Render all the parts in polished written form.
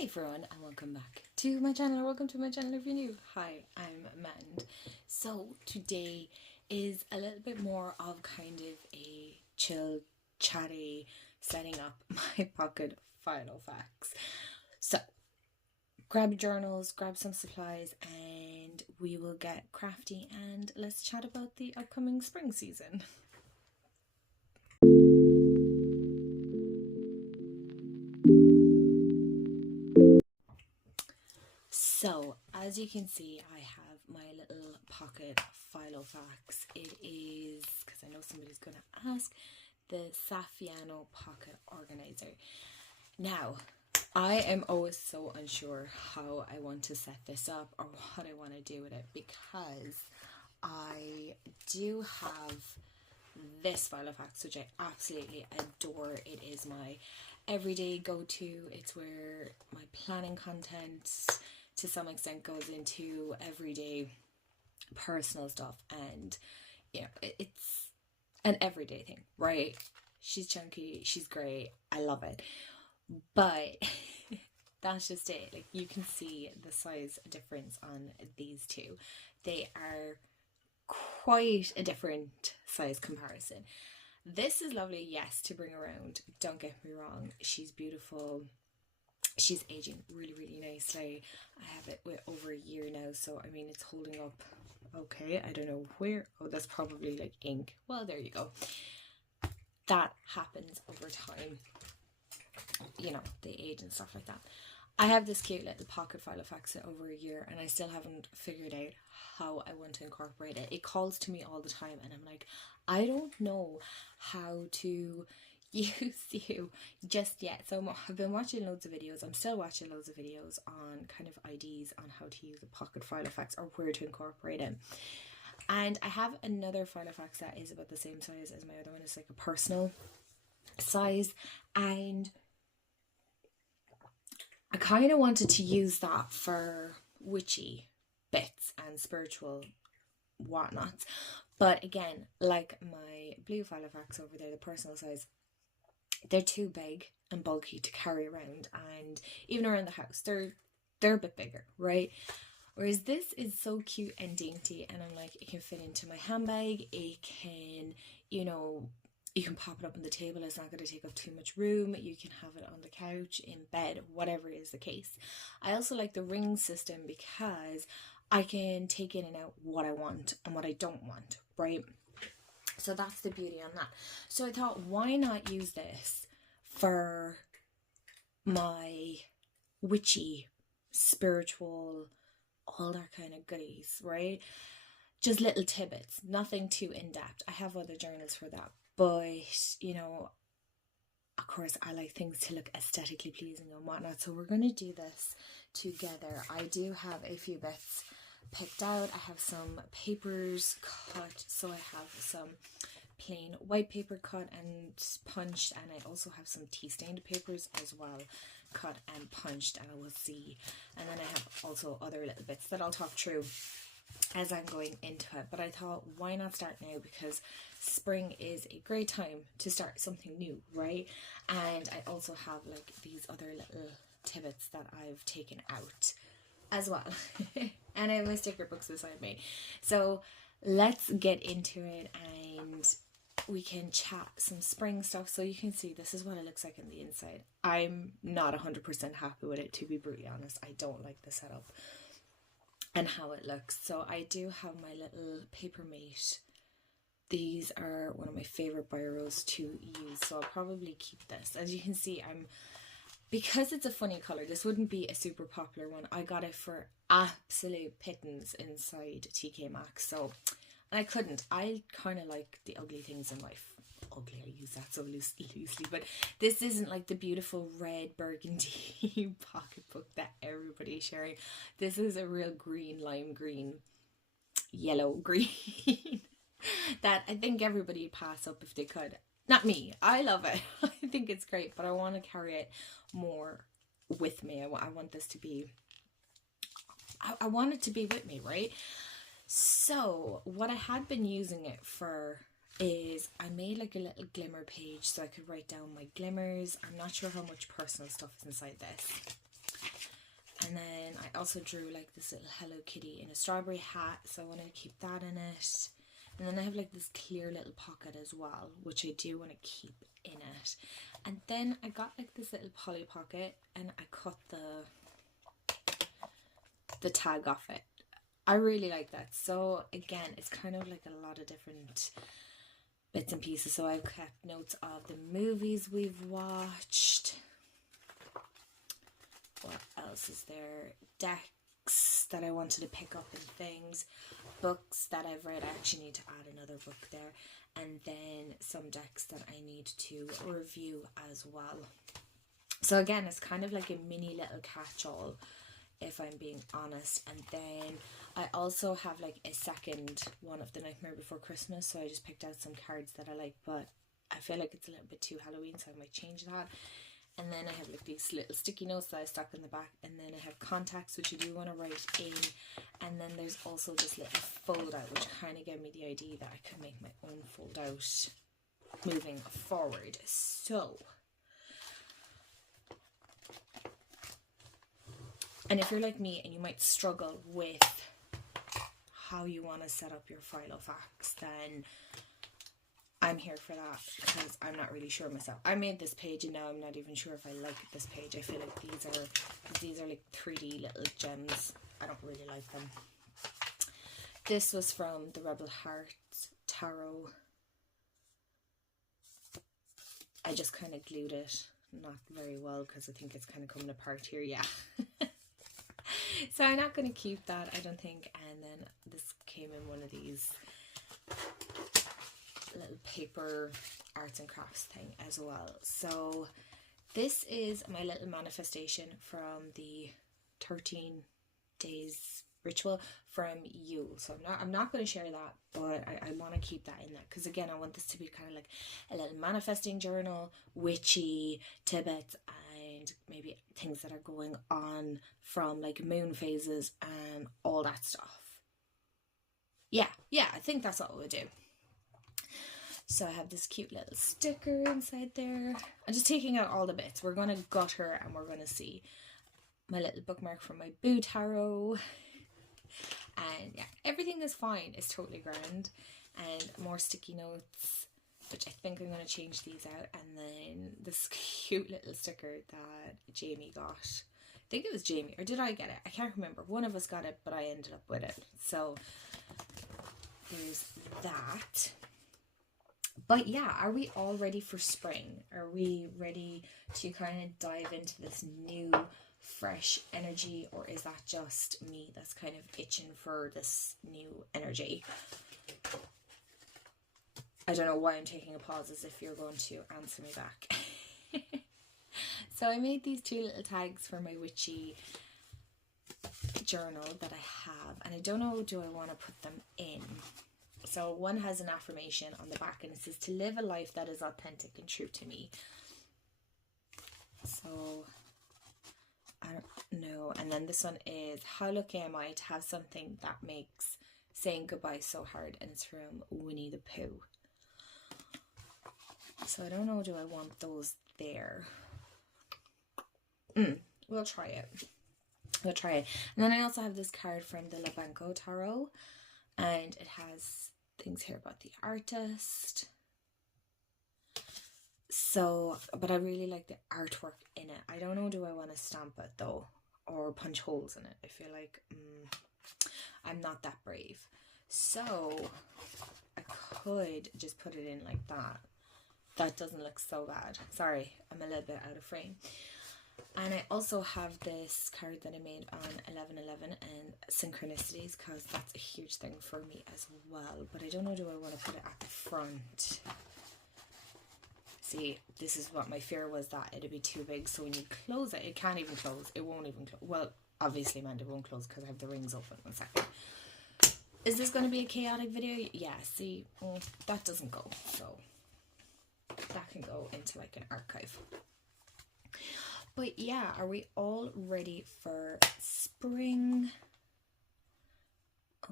Hey everyone, and welcome back to my channel, or welcome to my channel if you're new. Hi, I'm Amanda. So today is a little bit more of kind of a chill, chatty, setting up my pocket Filofax. So grab your journals, grab some supplies, and we will get crafty and let's chat about the upcoming spring season. So, as you can see, I have my little pocket Filofax. It is, because I know somebody's going to ask, the Saffiano Pocket Organizer. Now, I am always so unsure how I want to set this up or what I want to do with it, because I do have this Filofax, which I absolutely adore. It is my everyday go-to. It's where my planning content to some extent goes into everyday personal stuff, and you know, it's an everyday thing, right? She's chunky, she's great, I love it, but that's just it. Like, you can see the size difference on these two. They are quite a different size comparison. This is lovely, yes, to bring around, don't get me wrong. She's beautiful. She's aging really, really nicely. I have it with over a year now, so I mean, it's holding up okay. I don't know where. Oh, that's probably like ink. Well, there you go. That happens over time, you know, the age and stuff like that. I have this cute little pocket Filofax over a year, and I still haven't figured out how I want to incorporate it. It calls to me all the time, and I'm like, I don't know how to use you just yet. So I've been watching loads of videos. I'm still watching loads of videos on kind of ideas on how to use a pocket Filofax or where to incorporate it. And I have another Filofax that is about the same size as my other one. It's like a personal size, and I kind of wanted to use that for witchy bits and spiritual whatnots. But again, like my blue Filofax over there, the personal size, they're too big and bulky to carry around, and even around the house they're a bit bigger, right? Whereas this is so cute and dainty, and I'm like, it can fit into my handbag, it can, you know, you can pop it up on the table. It's not going to take up too much room. You can have it on the couch, in bed, whatever is the case. I also like the ring system because I can take in and out what I want and what I don't want, right? So that's the beauty on that. So I thought, why not use this for my witchy, spiritual, all that kind of goodies, right? Just little tidbits, nothing too in-depth. I have other journals for that, but you know, of course, I like things to look aesthetically pleasing and whatnot, so we're going to do this together. I do have a few bits picked out. I have some papers cut, so I have some plain white paper cut and punched, and I also have some tea stained papers as well, cut and punched, and I will see. And then I have also other little bits that I'll talk through as I'm going into it. But I thought, why not start now, because spring is a great time to start something new, right? And I also have like these other little tidbits that I've taken out as well. And I have my sticker books beside me. So let's get into it and we can chat some spring stuff. So you can see this is what it looks like on the inside. I'm not 100% happy with it, to be brutally honest. I don't like the setup and how it looks. So I do have my little paper mate. These are one of my favorite biros to use, so I'll probably keep this. As you can see, because it's a funny color, this wouldn't be a super popular one. I got it for absolute pittance inside TK Maxx, so, and I couldn't. I kind of like the ugly things in life. Ugly, I use that so loosely, but this isn't like the beautiful red burgundy pocketbook that everybody's sharing. This is a real green, lime green, yellow green that I think everybody would pass up if they could. Not me. I love it. I think it's great, but I want to carry it more with me. I want this to be, I want it to be with me, right? So what I had been using it for is I made like a little glimmer page so I could write down my glimmers. I'm not sure how much personal stuff is inside this. And then I also drew like this little Hello Kitty in a strawberry hat, so I want to keep that in it. And then I have like this clear little pocket as well, which I do want to keep in it. And then I got like this little Polly Pocket, and I cut the tag off it. I really like that. So again, it's kind of like a lot of different bits and pieces. So I've kept notes of the movies we've watched. What else is there? Decks that I wanted to pick up and things. Books that I've read. I actually need to add another book there. And then some decks that I need to review as well. So again, it's kind of like a mini little catch-all, if I'm being honest. And then I also have like a second one of The Nightmare Before Christmas. So I just picked out some cards that I like, but I feel like it's a little bit too Halloween, so I might change that. And then I have like these little sticky notes that I stuck in the back. And then I have contacts, which you do want to write in. And then there's also this little fold out, which kind of gave me the idea that I could make my own fold out moving forward. So, and if you're like me and you might struggle with how you want to set up your Filofax, then I'm here for that, because I'm not really sure myself. I made this page and now I'm not even sure if I like this page. I feel like these are like 3D little gems. I don't really like them. This was from the Rebel Heart Tarot. I just kind of glued it, not very well, because I think it's kind of coming apart here. Yeah. So I'm not going to keep that, I don't think. And then this came in one of these little paper arts and crafts thing as well. So this is my little manifestation from the 13 days ritual from you. So I'm not going to share that, but I want to keep that in there, because again, I want this to be kind of like a little manifesting journal, witchy tidbits, and maybe things that are going on from like moon phases and all that stuff. Yeah, I think that's what we'll do. So I have this cute little sticker inside there. I'm just taking out all the bits. We're going to gut her and we're going to see my little bookmark from my Boo Tarot. And yeah, everything is fine. It's totally grand. And more sticky notes, which I think I'm going to change these out. And then this cute little sticker that Jamie got. I think it was Jamie, or did I get it? I can't remember. One of us got it, but I ended up with it. So there's that. But yeah, are we all ready for spring? Are we ready to kind of dive into this new, fresh energy? Or is that just me that's kind of itching for this new energy? I don't know why I'm taking a pause, as if you're going to answer me back. So I made these two little tags for my witchy journal that I have. And I don't know, do I want to put them in? So one has an affirmation on the back, and it says, to live a life that is authentic and true to me. So I don't know. And then this one is, how lucky am I to have something that makes saying goodbye so hard, and it's from Winnie the Pooh. So I don't know, do I want those there? We'll try it. We'll try it. And then I also have this card from the Labanco Tarot, and it has things here about the artist. So, but I really like the artwork in it. I don't know, do I want to stamp it though, or punch holes in it? I feel like I'm not that brave. So I could just put it in like that. That doesn't look so bad. Sorry, I'm a little bit out of frame. And I also have this card that I made on 11/11 and synchronicities, because that's a huge thing for me as well. But I don't know, do I want to put it at the front? See, this is what my fear was, that it'd be too big. So when you close it, it can't even close. It won't even close. Well, obviously, Amanda, won't close because I have the rings open. 1 second. Is this going to be a chaotic video? Yeah, see, that doesn't go. So that can go into like an archive. But yeah, are we all ready for spring?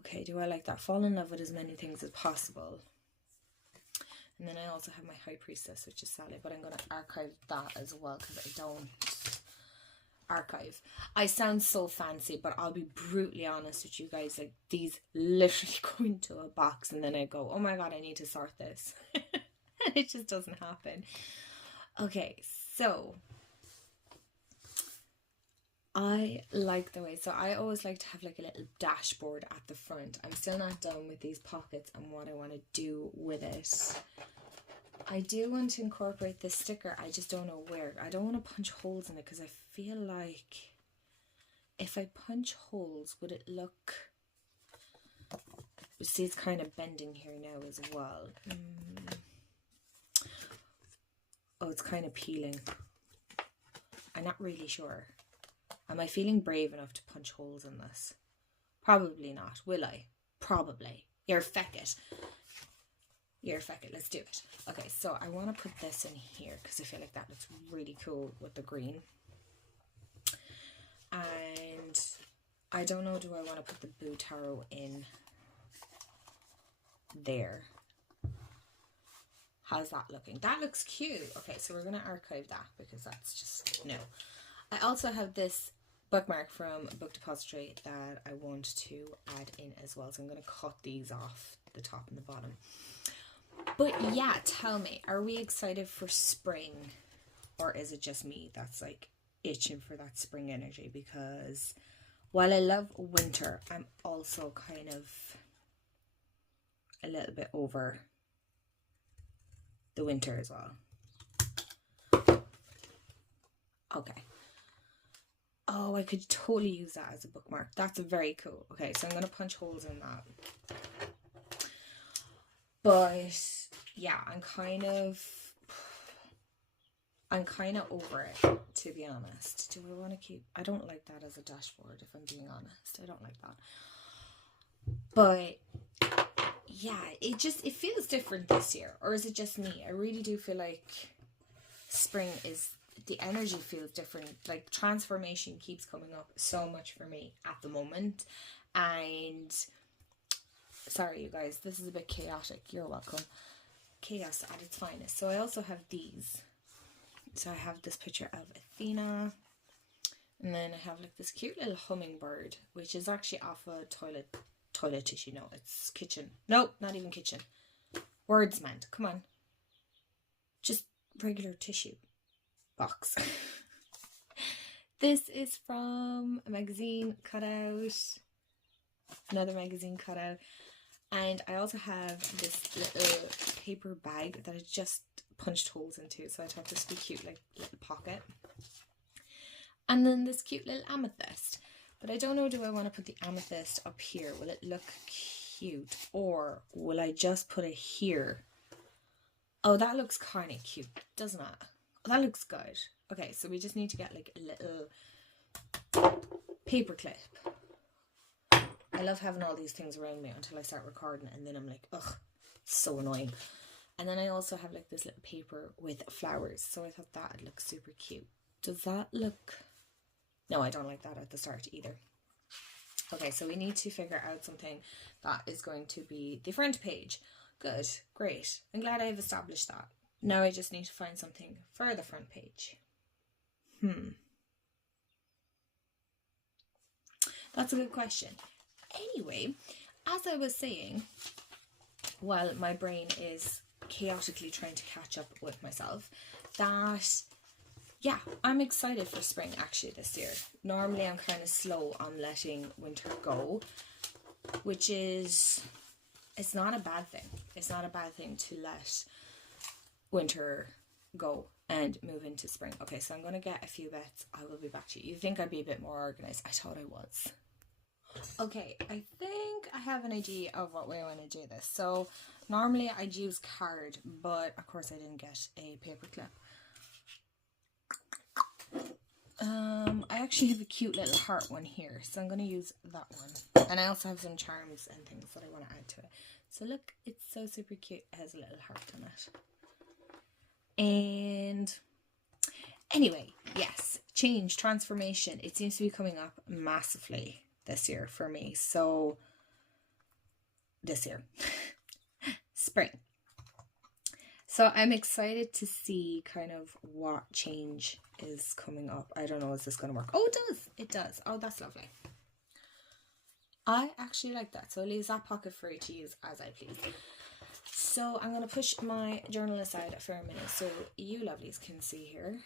Okay, do I like that? Fall in love with as many things as possible. And then I also have my High Priestess, which is Sally, but I'm going to archive that as well, because archive. I sound so fancy, but I'll be brutally honest with you guys, like these literally go into a box and then I go, oh my god, I need to sort this. And it just doesn't happen. Okay, so I like the way, so I always like to have like a little dashboard at the front. I'm still not done with these pockets and what I want to do with it. I do want to incorporate this sticker, I just don't know where. I don't want to punch holes in it because I feel like if I punch holes, would it look... You see, it's kind of bending here now as well. Oh, it's kind of peeling. I'm not really sure. Am I feeling brave enough to punch holes in this? Probably not. Will I? Probably. You're feck it. You're feck it. Let's do it. Okay, so I want to put this in here because I feel like that looks really cool with the green. And I don't know, do I want to put the Boo Tarot in there? How's that looking? That looks cute. Okay, so we're going to archive that because that's just, no. I also have this bookmark from Book Depository that I want to add in as well. So I'm going to cut these off the top and the bottom. But yeah, tell me, are we excited for spring? Or is it just me that's like itching for that spring energy? Because while I love winter, I'm also kind of a little bit over the winter as well. Okay. Oh, I could totally use that as a bookmark. That's very cool. Okay, so I'm going to punch holes in that. But yeah, I'm kind of over it, to be honest. Do I want to keep... I don't like that as a dashboard, if I'm being honest. I don't like that. But yeah, it feels different this year. Or is it just me? I really do feel like spring is... The energy feels different. Like, transformation keeps coming up so much for me at the moment. And sorry, you guys, this is a bit chaotic. You're welcome. Chaos at its finest. So I also have these. So I have this picture of Athena. And then I have like this cute little hummingbird, which is actually off a toilet tissue. No, it's kitchen. Nope, not even kitchen. Words meant. Come on. Just regular tissue box. This is from a magazine cutout. Another magazine cutout. And I also have this little paper bag that I just punched holes into. So I thought this would be cute, like little pocket. And then this cute little amethyst. But I don't know, do I want to put the amethyst up here? Will it look cute? Or will I just put it here? Oh, that looks kind of cute, doesn't it? Oh, that looks good. Okay, so we just need to get like a little paper clip. I love having all these things around me until I start recording, and then I'm like, ugh, so annoying. And then I also have like this little paper with flowers, so I thought that'd look super cute. Does that look... No, I don't like that at the start either. Okay, so we need to figure out something that is going to be the front page. Good, great. I'm glad I've established that. Now I just need to find something for the front page. That's a good question. Anyway, as I was saying, while my brain is chaotically trying to catch up with myself, that, yeah, I'm excited for spring actually this year. Normally I'm kind of slow on letting winter go, which is, it's not a bad thing. It's not a bad thing to let winter go and move into spring. Okay, so I'm going to get a few bits. I will be back to you. You think I'd be a bit more organized? I thought I was. Okay, I think I have an idea of what way I want to do this. So normally I'd use card, but of course I didn't get a paper clip. I actually have a cute little heart one here, so I'm going to use that one. And I also have some charms and things that I want to add to it. So look, it's so super cute. It has a little heart on it. And anyway, yes, change, transformation. It seems to be coming up massively this year for me. So this year, spring. So I'm excited to see kind of what change is coming up. I don't know, is this going to work? Oh, it does. It does. Oh, that's lovely. I actually like that. So it leaves that pocket free to use as I please. So I'm going to push my journal aside for a minute so you lovelies can see here.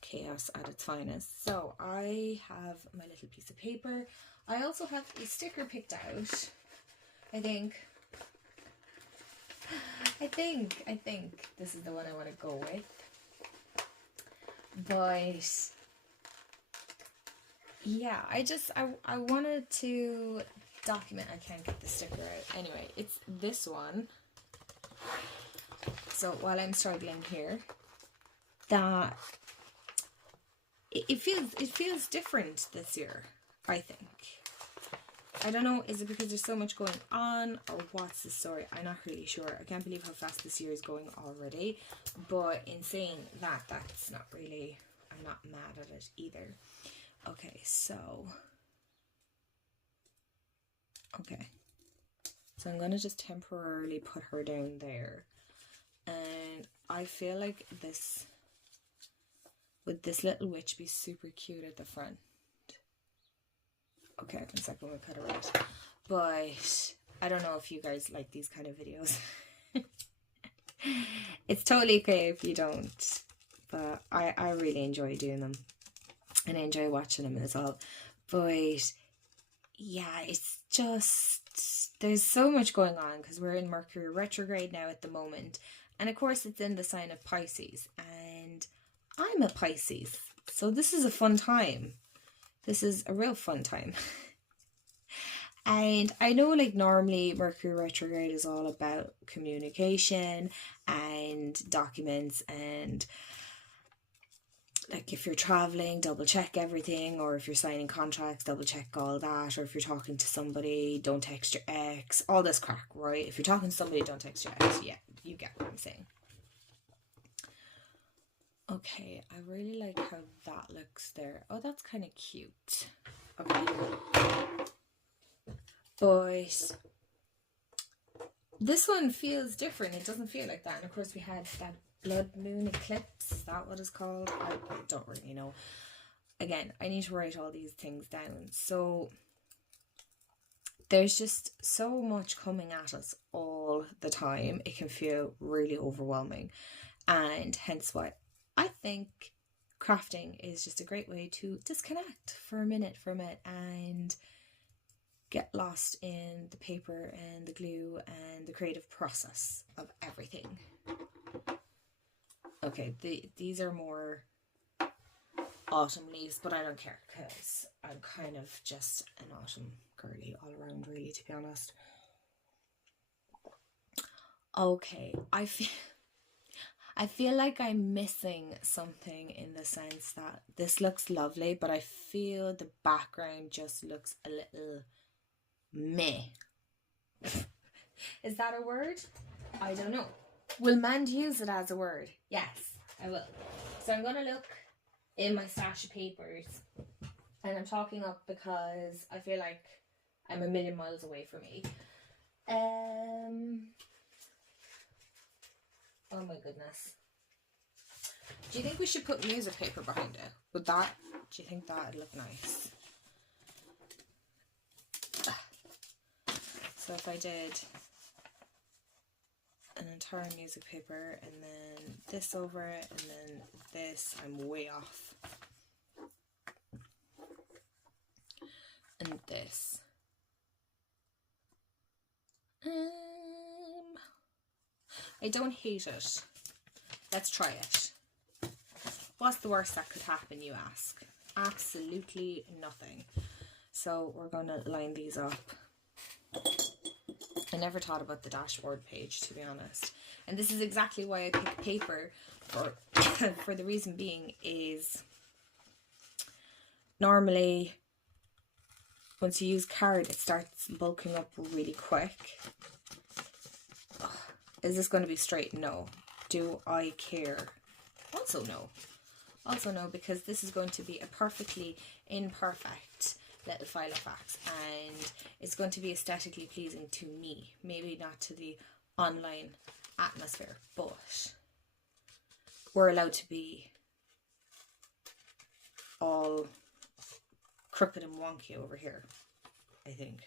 Chaos at its finest. So I have my little piece of paper. I also have a sticker picked out. I think this is the one I want to go with. But yeah, I wanted to document. I can't get the sticker out. Anyway, it's this one. So while I'm struggling here, that it feels different this year, I think. I don't know, is it because there's so much going on, or what's the story? I'm not really sure. I can't believe how fast this year is going already. But in saying that, that's not really, I'm not mad at it either. Okay, so I'm going to just temporarily put her down there. And I feel like this, would this little witch be super cute at the front? Okay, one second, we'll cut her out. But I don't know if you guys like these kind of videos. It's totally okay if you don't. But I really enjoy doing them. And I enjoy watching them as well. But yeah, it's just, there's so much going on because we're in Mercury retrograde now at the moment. And of course it's in the sign of Pisces. And I'm a Pisces. So this is a fun time. This is a real fun time. And I know, like, normally Mercury retrograde is all about communication and documents, and like if you're traveling, double check everything, or if you're signing contracts, double check all that, or if you're talking to somebody, don't text your ex, all this crack, right? If you're talking to somebody, don't text your ex. Yeah, you get what I'm saying. Okay, I really like how that looks there. Oh, that's kind of cute. Okay. But this one feels different. It doesn't feel like that. And of course we had that blood moon eclipse. Is that what it's called? I don't really know. Again, I need to write all these things down. So there's just so much coming at us all the time. It can feel really overwhelming. And hence why I think crafting is just a great way to disconnect for a minute and get lost in the paper and the glue and the creative process of everything. Okay, these are more autumn leaves, but I don't care because I'm kind of just an autumn girly all around, really, to be honest. Okay, I feel like I'm missing something in the sense that this looks lovely, but I feel the background just looks a little meh. Is that a word? I don't know. Will Mand use it as a word? Yes, I will. So I'm going to look in my stash of papers, and I'm talking up because I feel like I'm a million miles away from me. Oh my goodness. Do you think we should put music paper behind it? Do you think that would look nice? So if I did an entire music paper and then this over it and then this, I'm way off. And this. I don't hate it. Let's try it. What's the worst that could happen, you ask? Absolutely nothing. So we're going to line these up. I never thought about the dashboard page, to be honest. And this is exactly why I picked paper for the reason being is normally once you use card, it starts bulking up really quick. Ugh. Is this going to be straight? No. Do I care? Also no. Also no, because this is going to be a perfectly imperfect little Filofax, and it's going to be aesthetically pleasing to me. Maybe not to the online atmosphere, but we're allowed to be all crooked and wonky over here, I think.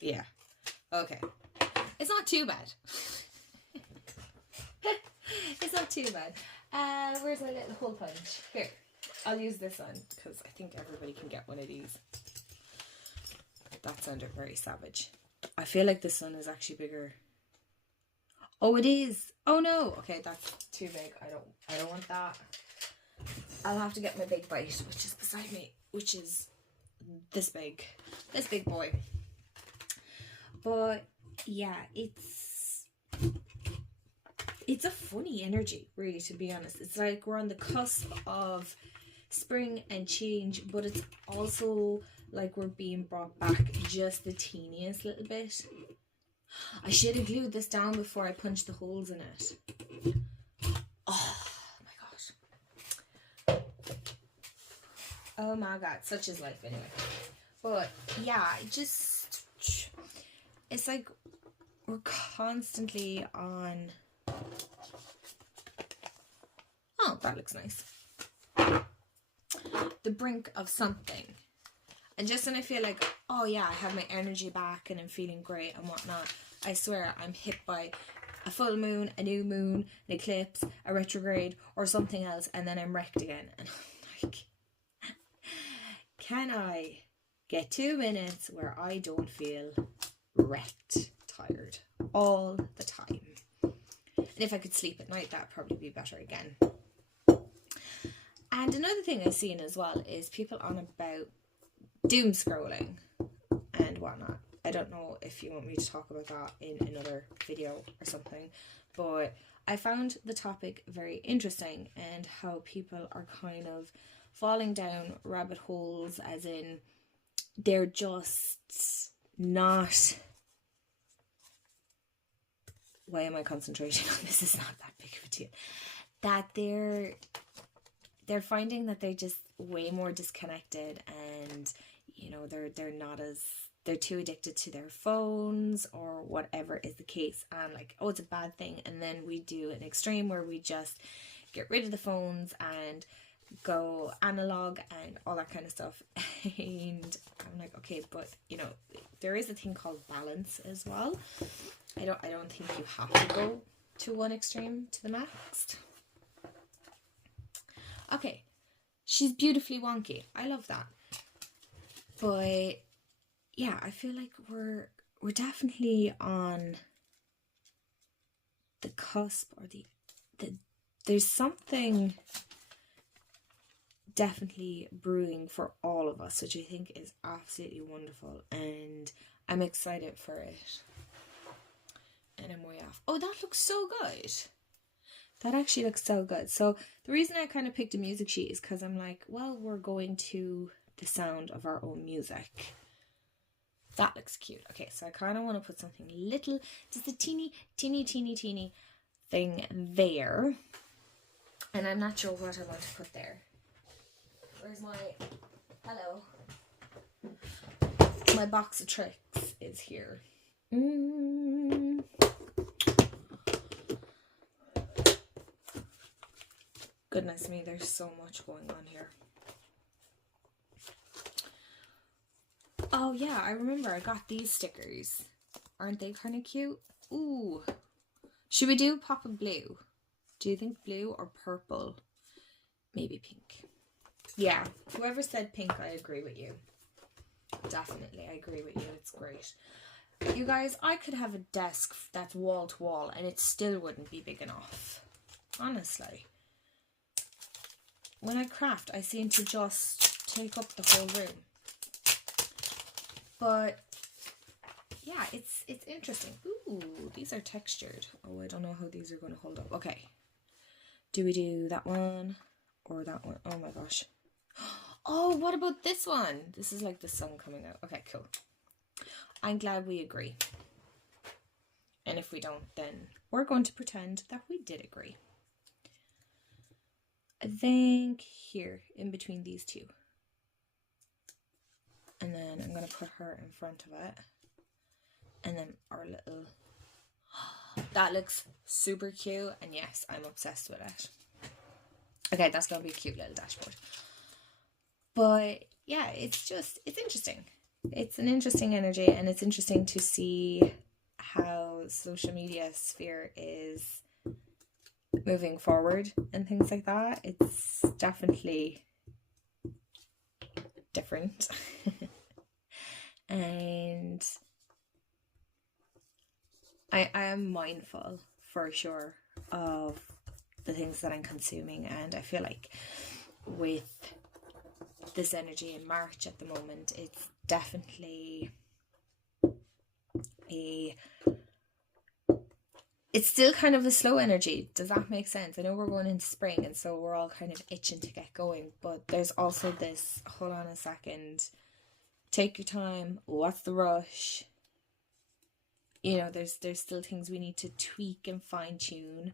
Yeah. Okay. It's not too bad. It's not too bad. Where's my little hole punch? Here. I'll use this one because I think everybody can get one of these. That sounded very savage. I feel like this one is actually bigger. Oh, it is. Oh no. Okay, that's too big. I don't want that. I'll have to get my big bite, which is beside me, which is this big boy. But yeah, it's a funny energy, really, to be honest. It's like we're on the cusp of spring and change, but it's also like we're being brought back just the teeniest little bit. I should have glued this down before I punched the holes in it. Oh my gosh. Oh my god, such is life anyway. But yeah, it's like we're constantly on... Oh, that looks nice. The brink of something. And just when I feel like, oh yeah, I have my energy back and I'm feeling great and whatnot, I swear I'm hit by a full moon, a new moon, an eclipse, a retrograde, or something else, and then I'm wrecked again. And I'm like, can I get 2 minutes where I don't feel wrecked, tired, all the time? And if I could sleep at night, that'd probably be better again. And another thing I've seen as well is people on about doom scrolling and whatnot. I don't know if you want me to talk about that in another video or something, but I found the topic very interesting and how people are kind of falling down rabbit holes, as in they're just not... Why am I concentrating on this? It's not that big of a deal. That they're finding that they're just way more disconnected, and you know, they're too addicted to their phones or whatever is the case, and like, oh, it's a bad thing. And then we do an extreme where we just get rid of the phones and go analog and all that kind of stuff. And I'm like, okay, but you know, there is a thing called balance as well. I don't think you have to go to one extreme to the max. Okay, she's beautifully wonky. I love that. But yeah, I feel like we're definitely on the cusp, or there's something definitely brewing for all of us, which I think is absolutely wonderful, and I'm excited for it. And I'm way off. Oh, that looks so good. That actually looks so good. So the reason I kind of picked a music sheet is because I'm like, well, we're going to the sound of our own music. That looks cute. Okay, so I kind of want to put something little, just a teeny thing there. And I'm not sure what I want to put there. Where's my... Hello. My box of tricks is here. Goodness me, there's so much going on here. Oh yeah, I remember I got these stickers. Aren't they kind of cute? Ooh. Should we do pop of blue? Do you think blue or purple? Maybe pink. Yeah, whoever said pink, I agree with you. Definitely, I agree with you. It's great. You guys, I could have a desk that's wall to wall and it still wouldn't be big enough. Honestly. When I craft, I seem to just take up the whole room. But yeah, it's interesting. Ooh, these are textured. Oh, I don't know how these are going to hold up. Okay. Do we do that one or that one? Oh my gosh. Oh, what about this one? This is like the sun coming out. Okay, cool. I'm glad we agree. And if we don't, then we're going to pretend that we did agree. I think here, in between these two. And then I'm going to put her in front of it. And then our little... That looks super cute, and yes, I'm obsessed with it. Okay, that's going to be a cute little dashboard. But yeah, it's interesting. It's an interesting energy, and it's interesting to see how social media sphere is moving forward and things like that. It's definitely different. And I am mindful for sure of the things that I'm consuming, and I feel like with this energy in March at the moment, it's definitely it's still kind of a slow energy. Does that make sense? I know we're going into spring, and so we're all kind of itching to get going, but there's also this, hold on a second, take your time, what's the rush? You know, there's still things we need to tweak and fine tune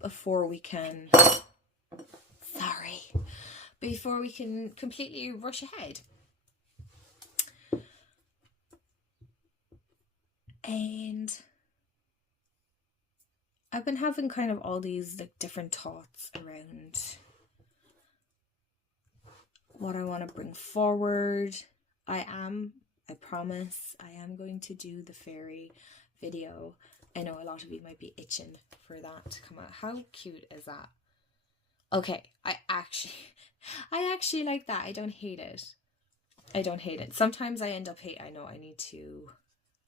before we can completely rush ahead. And I've been having kind of all these like different thoughts around what I want to bring forward. I promise I am going to do the fairy video. I know a lot of you might be itching for that to come out. How cute is that? Okay, I actually like that. I don't hate it. Sometimes I end up I know I need to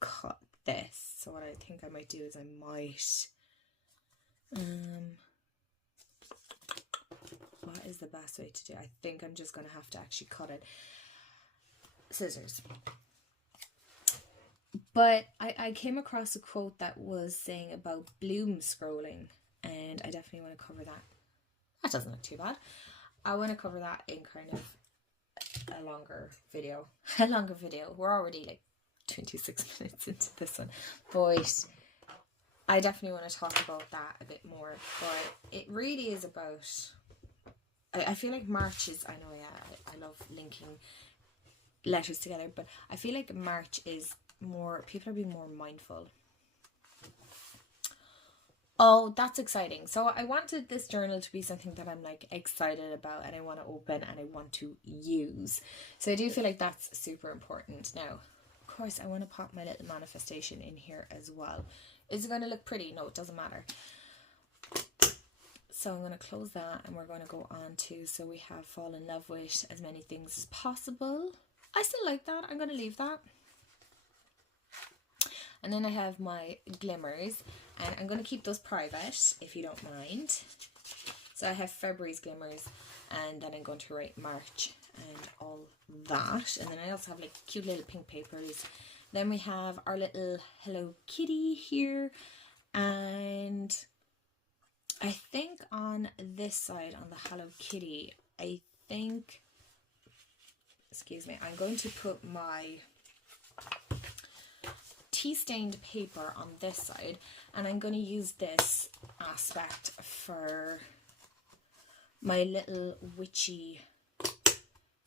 cut this. So what I think I might do is I might what is the best way to do? I think I'm just going to have to actually cut it. Scissors. But I came across a quote that was saying about bloom scrolling, and I definitely want to cover that. That doesn't look too bad. I want to cover that in kind of a longer video. We're already like 26 minutes into this one, but I definitely want to talk about that a bit more. But it really is about, I feel like March is, I know, yeah, I love linking letters together, but I feel like March is more, people are being more mindful. Oh, that's exciting. So I wanted this journal to be something that I'm like excited about, and I want to open and I want to use. So I do feel like that's super important. Now, of course, I want to pop my little manifestation in here as well. Is it going to look pretty? No, it doesn't matter. So I'm going to close that, and we're going to go on to, so we have fall in love with as many things as possible. I still like that. I'm going to leave that. And then I have my glimmers, and I'm going to keep those private if you don't mind. So I have February's glimmers, and then I'm going to write March and all that. And then I also have like cute little pink papers. Then we have our little Hello Kitty here, and I think on this side, on the Hello Kitty, excuse me, I'm going to put my tea-stained paper on this side, and I'm going to use this aspect for my little witchy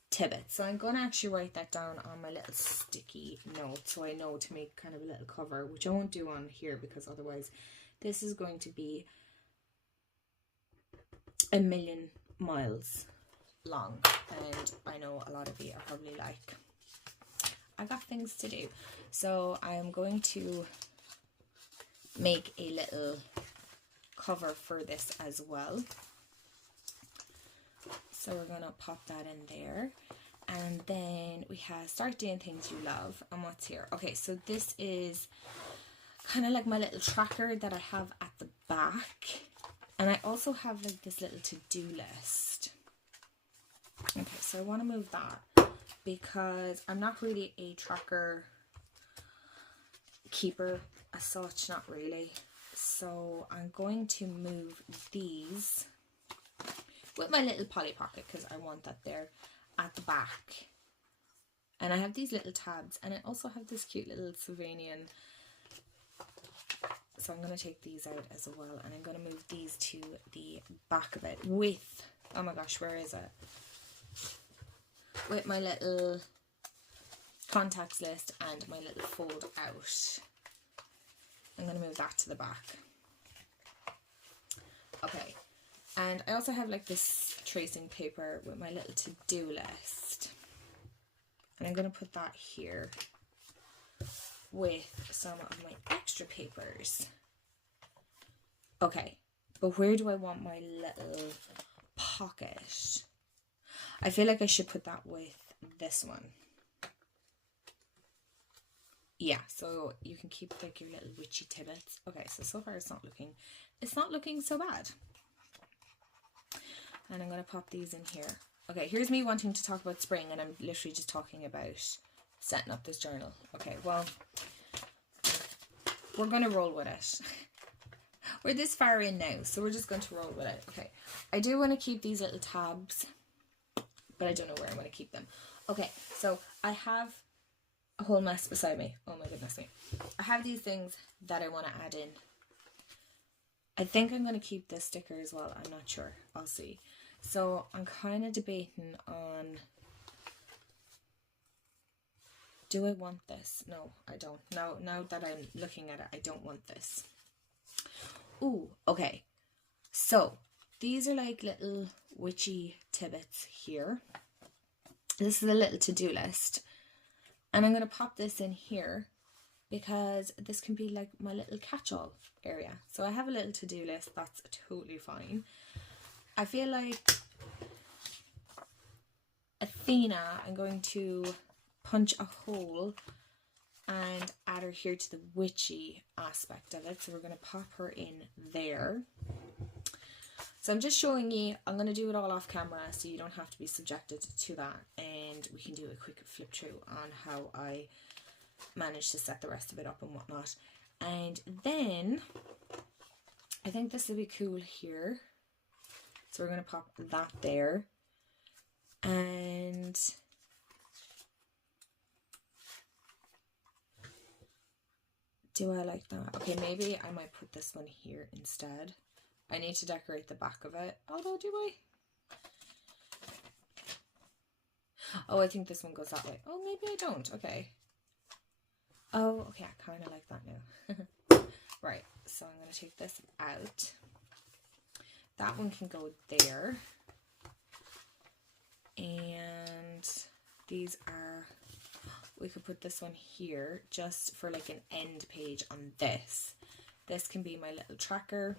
tidbit. So I'm going to actually write that down on my little sticky note, so I know to make kind of a little cover, which I won't do on here because otherwise this is going to be a million miles long, and I know a lot of you are probably like, I got things to do. So I'm going to make a little cover for this as well. So we're going to pop that in there. And then we have start doing things you love. And what's here? Okay, so this is kind of like my little tracker that I have at the back. And I also have like this little to-do list. Okay, so I want to move that because I'm not really a tracker keeper as such, not really. So I'm going to move these with my little Polly Pocket because I want that there at the back. And I have these little tabs, and I also have this cute little Slovenian. So I'm going to take these out as well, and I'm going to move these to the back of it with, oh my gosh, where is it? With my little contacts list and my little fold out. I'm going to move that to the back. Okay. And I also have like this tracing paper with my little to-do list. And I'm going to put that here with some of my extra papers. Okay, but where do I want my little pocket? I feel like I should put that with this one. Yeah, so you can keep like your little witchy tidbits. Okay, so far it's not looking so bad. And I'm going to pop these in here. Okay, here's me wanting to talk about spring, and I'm literally just talking about setting up this journal. Okay, well, we're going to roll with it. We're this far in now, so we're just going to roll with it. Okay, I do want to keep these little tabs, but I don't know where I'm going to keep them. Okay, so I have a whole mess beside me. Oh my goodness me. I have these things that I want to add in. I think I'm going to keep this sticker as well. I'm not sure. I'll see. So I'm kind of debating on, do I want this? No, I don't. Now that I'm looking at it, I don't want this. Ooh, okay. So these are like little witchy tidbits here. This is a little to-do list. And I'm going to pop this in here because this can be like my little catch-all area. So I have a little to-do list. That's totally fine. I feel like Athena, I'm going to punch a hole and add her here to the witchy aspect of it. So we're going to pop her in there. So I'm just showing you, I'm going to do it all off camera so you don't have to be subjected to that. And we can do a quick flip through on how I managed to set the rest of it up and whatnot. And then I think this will be cool here. So we're going to pop that there. And do I like that? Okay, maybe I might put this one here instead. I need to decorate the back of it. Although, do I? Oh, I think this one goes that way. Oh, maybe I don't. Okay. Oh, okay, I kind of like that now. Right, so I'm going to take this out. That one can go there. And these are, we could put this one here just for like an end page on this. This can be my little tracker.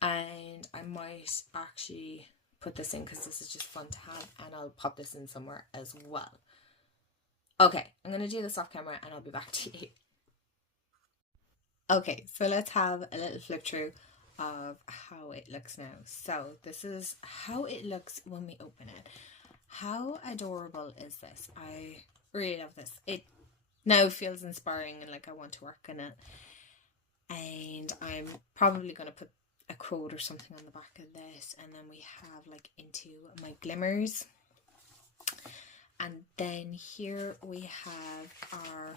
And I might actually put this in because this is just fun to have, and I'll pop this in somewhere as well. Okay, I'm going to do this off camera and I'll be back to you. Okay, so let's have a little flip through of how it looks now. So this is how it looks when we open it. How adorable is this? I really love this. It now feels inspiring and like I want to work in it. And I'm probably going to put a quote or something on the back of this, and then we have like into my glimmers, and then here we have our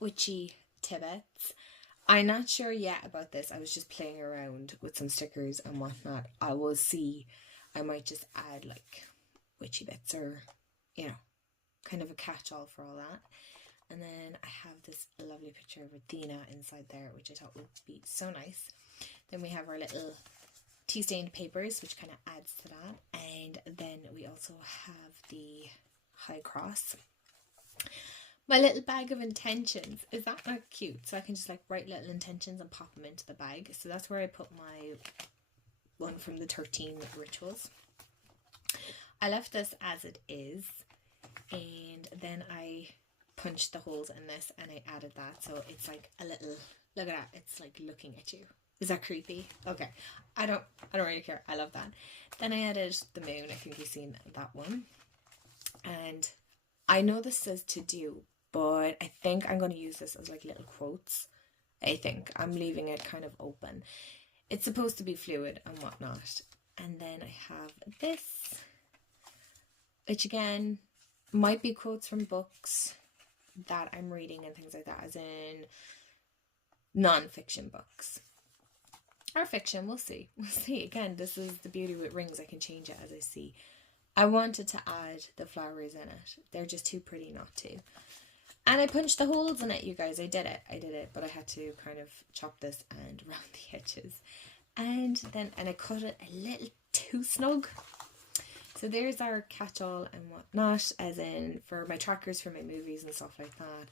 witchy tidbits. I'm not sure yet about this. I was just playing around with some stickers and whatnot. I will see. I might just add like witchy bits or, you know, kind of a catch-all for all that. And then I have this lovely picture of Athena inside there, which I thought would be so nice. Then we have our little tea-stained papers, which kind of adds to that. And then we also have the high cross. My little bag of intentions. Is that not cute? So I can just like write little intentions and pop them into the bag. So that's where I put my one from the 13 rituals. I left this as it is. And then I punched the holes in this and I added that. So it's like a little, look at that. It's like looking at you. Is that creepy? Okay. I don't really care. I love that. Then I added the moon. I think you've seen that one. And I know this says to do, but I think I'm going to use this as like little quotes. I think I'm leaving it kind of open. It's supposed to be fluid and whatnot. And then I have this, which again might be quotes from books that I'm reading and things like that, as in non-fiction books. Or fiction, we'll see. We'll see. Again, this is the beauty with rings. I can change it as I see. I wanted to add the flowers in it. They're just too pretty not to. And I punched the holes in it, you guys. I did it, but I had to kind of chop this and round the edges. And I cut it a little too snug. So there's our catch-all and whatnot, as in for my trackers for my movies and stuff like that.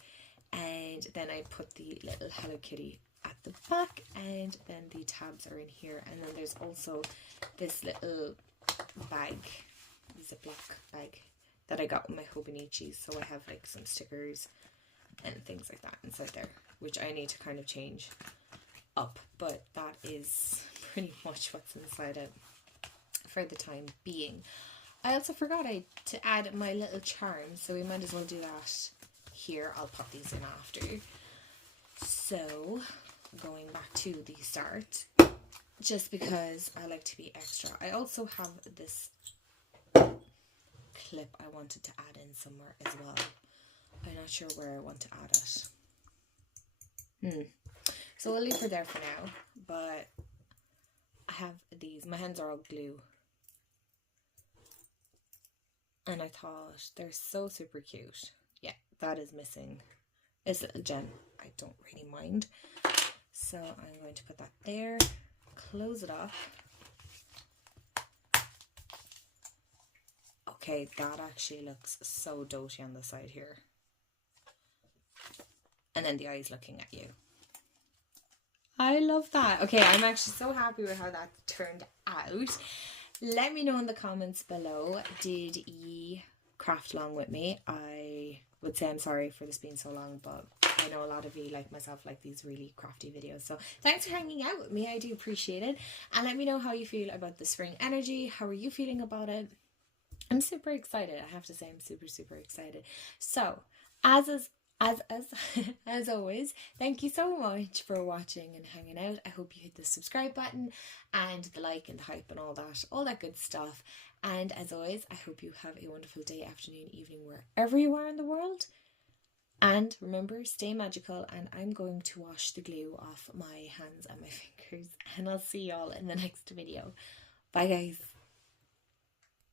And then I put the little Hello Kitty at the back, and then the tabs are in here. And then there's also this little bag, Ziploc bag, that I got with my Hobonichis. So I have like some stickers and things like that inside there, which I need to kind of change up. But that is pretty much what's inside it for the time being. I also forgot to add my little charms, so we might as well do that here. I'll pop these in after. So, going back to the start, just because I like to be extra. I also have this clip I wanted to add in somewhere as well. I'm not sure where I want to add it. So we'll leave her there for now, but I have these. My hands are all glue. And I thought they're so super cute. Yeah, that is missing this little gem. I don't really mind. So I'm going to put that there. Close it up. Okay, that actually looks so doty on the side here. And then the eyes looking at you. I love that. Okay, I'm actually so happy with how that turned out. Let me know in the comments below, did ye craft along with me? I would say I'm sorry for this being so long, but I know a lot of you, like myself, like these really crafty videos. So thanks for hanging out with me. I do appreciate it. And let me know how you feel about the spring energy. How are you feeling about it? I'm super excited. I have to say I'm super, super excited. So as always, thank you so much for watching and hanging out. I hope you hit the subscribe button and the like and the hype and all that good stuff. And as always, I hope you have a wonderful day, afternoon, evening, wherever you are in the world. And remember, stay magical. And I'm going to wash the glue off my hands and my fingers. And I'll see y'all in the next video. Bye, guys.